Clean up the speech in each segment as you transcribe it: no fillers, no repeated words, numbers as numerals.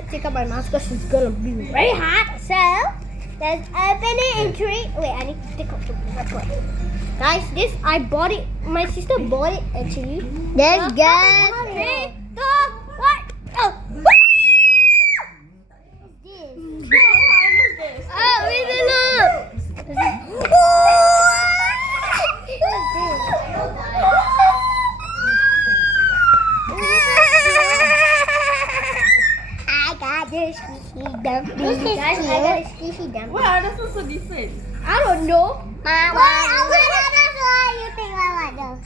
gonna take out my mask because it's gonna be very hot. So let's open it in 3. Wait, I need to take out the wrapper. Guys, this I bought it. My sister bought it actually. Let's go. 3, 2, 1. Oh. Oh, wait a look. I got this squishy dumpling. Guys, I got a squishy dumpling. Wow, that's also different. I don't know. My one. You think my one though?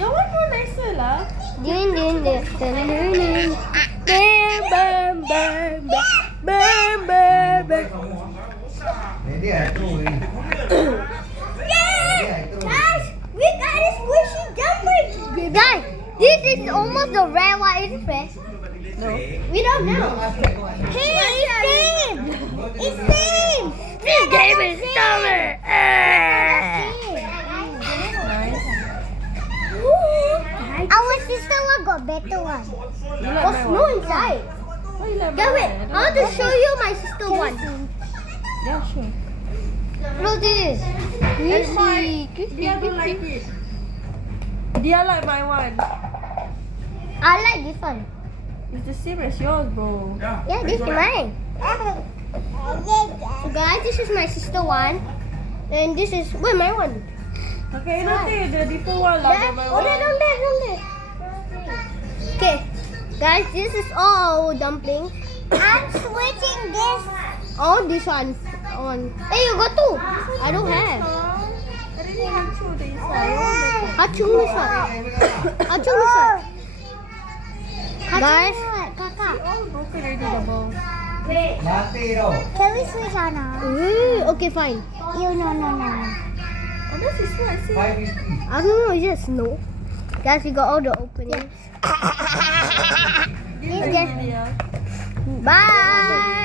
Your one more nicer lah. Dun, dun, dun, dun, dun, dun. Bam, bam, bam, bam, bam, bam. Guys, we got a squishy dumpling. Guys, this is almost the rare one. Is it fresh? No. We don't know. Hey, it's same. It's same. This game is stolen. Our sister one got better one. You like What's my no one? inside? Why you like my Yeah, wait. one? I want to show you my sister one. Yeah, sure. Look at this. And mine, Dia don't like it. Dia like my one. I like this one. It's the same as yours, bro. Yeah, this is mine. So guys, this is my sister one. And this is, wait, my one. Okay, nanti the different one lah. There? My Oh, there, down there, down there. Okay. Guys, this is all dumplings. I'm switching this. Oh, this one. Hey, you got two. I don't have. I didn't even show the inside. Hachung this one. Hachung this one. Guys. Kakak, All broken already, the balls. can we switch on now? Okay, fine. You no. Oh, this is what I see. I don't know, it's just snow. Guys, we got all the openings. Give me the idea. Bye.